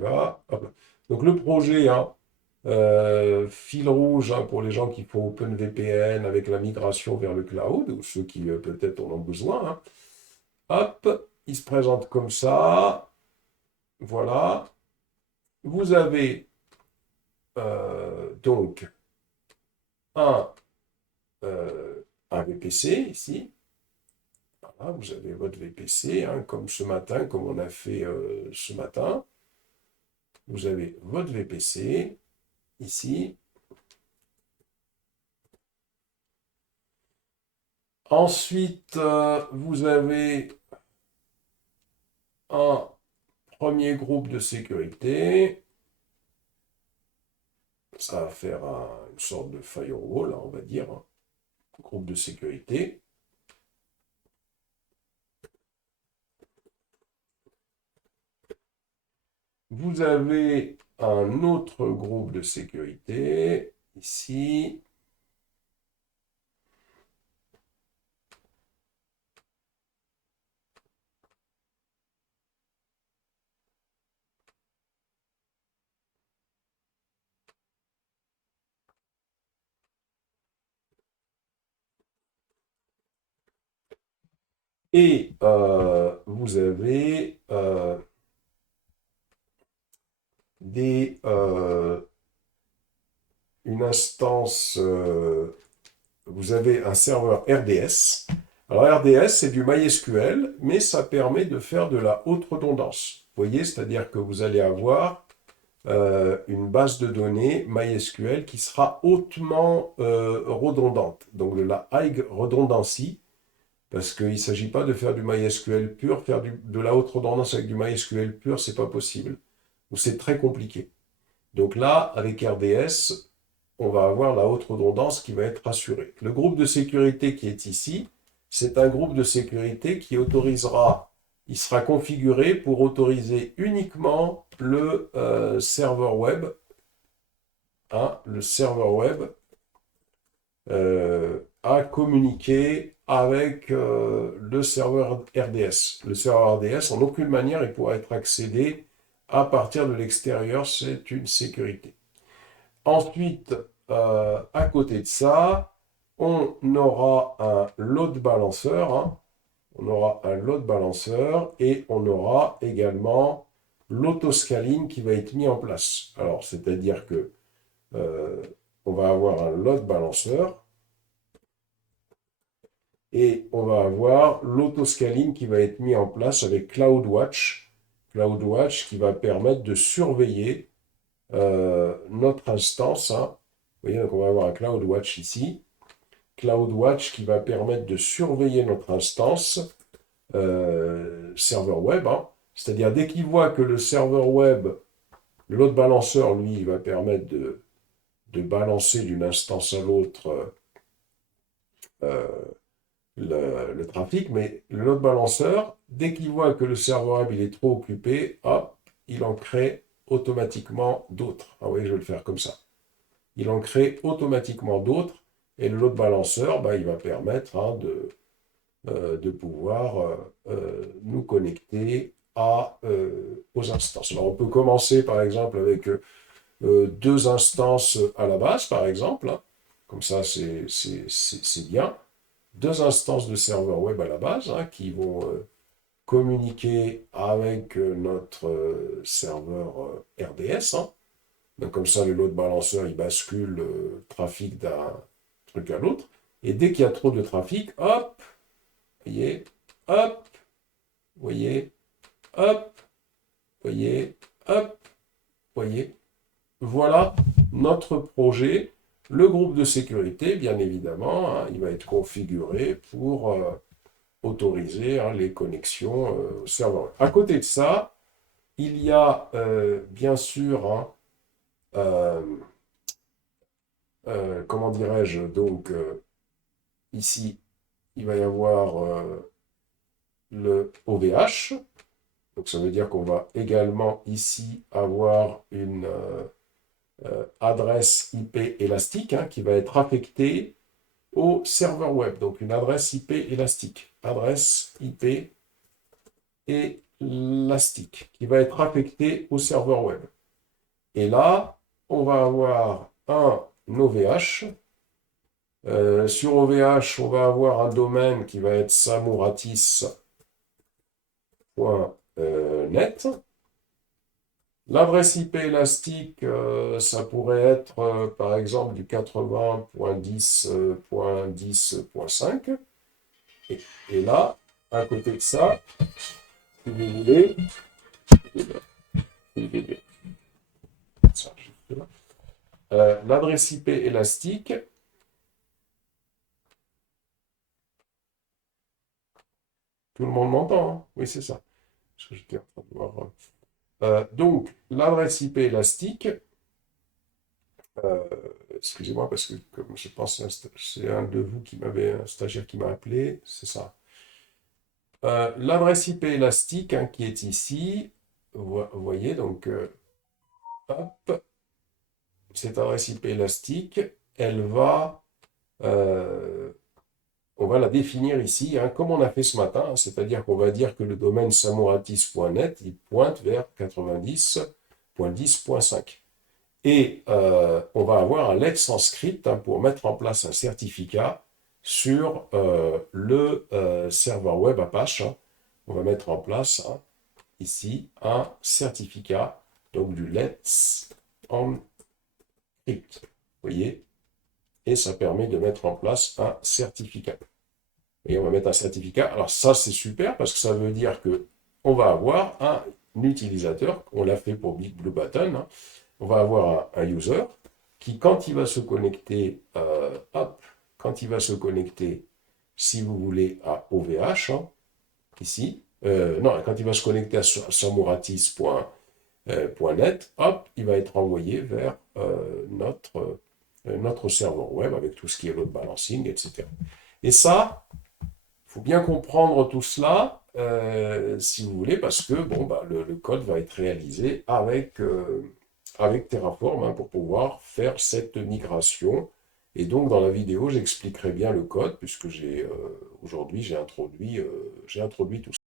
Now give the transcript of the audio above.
va. Hop. Donc le projet, hein, fil rouge, hein, pour les gens qui font OpenVPN avec la migration vers le cloud, ou ceux qui peut-être en ont besoin, hein. Hop, il se présente comme ça. Voilà. Vous avez donc un, un VPC ici. Voilà, vous avez votre VPC, hein, comme ce matin, comme on a fait ce matin. Vous avez votre VPC ici. Ensuite, vous avez un premier groupe de sécurité. Ça va faire une sorte de firewall, hein, on va dire, hein. Groupe de sécurité. Vous avez un autre groupe de sécurité, ici. Et vous avez une instance, vous avez un serveur RDS. Alors RDS, c'est du MySQL, mais ça permet de faire de la haute redondance. Vous voyez, c'est-à-dire que vous allez avoir une base de données MySQL qui sera hautement redondante, donc de la high redundancy, parce qu'il ne s'agit pas de faire du MySQL pur, faire de la haute redondance avec du MySQL pur, c'est pas possible, ou c'est très compliqué. Donc là, avec RDS, on va avoir la haute redondance qui va être assurée. Le groupe de sécurité qui est ici, c'est un groupe de sécurité qui autorisera, il sera configuré pour autoriser uniquement le serveur web, hein, le serveur web à communiquer avec le serveur RDS. Le serveur RDS, en aucune manière, il pourra être accédé à partir de l'extérieur, c'est une sécurité. Ensuite, à côté de ça, on aura un load balancer, hein. On aura un load balancer et on aura également l'autoscaling qui va être mis en place. Alors, c'est-à-dire que on va avoir un load balancer et on va avoir l'autoscaling qui va être mis en place avec CloudWatch. CloudWatch qui va permettre de surveiller notre instance, hein. Vous voyez, donc on va avoir un CloudWatch ici. CloudWatch qui va permettre de surveiller notre instance serveur web, hein. C'est-à-dire dès qu'il voit que le serveur web, le load balancer, lui, il va permettre de balancer d'une instance à l'autre euh, le trafic, mais le load balancer, dès qu'il voit que le serveur web il est trop occupé, hop, il en crée automatiquement d'autres. Ah oui, je vais le faire comme ça. Il en crée automatiquement d'autres, et le load balancer, bah, il va permettre, hein, de pouvoir nous connecter aux instances. Alors on peut commencer par exemple avec deux instances à la base, par exemple, hein. Comme ça c'est bien. Deux instances de serveur web à la base, hein, qui vont communiquer avec notre serveur RDS, hein. Donc comme ça, le load balancer, il bascule le trafic d'un truc à l'autre. Et dès qu'il y a trop de trafic, hop, voyez, hop, voyez, hop, voyez, hop, voyez. Voilà notre projet. Le groupe de sécurité, bien évidemment, hein, il va être configuré pour autoriser, hein, les connexions au serveur. À côté de ça, il y a bien sûr, hein, euh, comment dirais-je, donc ici, il va y avoir le OVH. Donc ça veut dire qu'on va également ici avoir une adresse IP élastique, hein, qui va être affectée au serveur web. Donc une adresse IP élastique. Adresse IP l'ASTIC qui va être affecté au serveur web. Et là, on va avoir un OVH. Sur OVH, on va avoir un domaine qui va être samouratis.net. L'adresse IP élastique, ça pourrait être par exemple du 80.10.10.5. Et là, à côté de ça, si vous voulez, l'adresse IP élastique, tout le monde m'entend, hein? Oui, c'est ça. Parce que j'étais en train de voir. Donc, l'adresse IP élastique, euh, excusez-moi parce que comme je pense que c'est un de vous qui m'avait, un stagiaire qui m'a appelé, c'est ça. L'adresse IP élastique hein, qui est ici, vous voyez, donc, hop, cette adresse IP élastique, elle va, on va la définir ici, hein, comme on a fait ce matin, hein, c'est-à-dire qu'on va dire que le domaine samouratis.net, il pointe vers 90.10.5. Et on va avoir un let's en script hein, pour mettre en place un certificat sur le serveur web Apache. Hein. On va mettre en place hein, ici un certificat, donc du let's en script. Vous voyez? Et ça permet de mettre en place un certificat. Et on va mettre un certificat. Alors ça, c'est super parce que ça veut dire que on va avoir un utilisateur, on l'a fait pour Big Blue Button, hein, on va avoir un user qui, quand il va se connecter, quand il va se connecter, si vous voulez, à OVH, hein, ici, non, quand il va se connecter à samouratis.net, hop, il va être envoyé vers notre serveur web avec tout ce qui est load balancing, etc. Et ça, il faut bien comprendre tout cela, si vous voulez, parce que bon, bah, le code va être réalisé avec Terraform hein, pour pouvoir faire cette migration. Et donc, dans la vidéo, j'expliquerai bien le code, puisque aujourd'hui, j'ai introduit tout ça.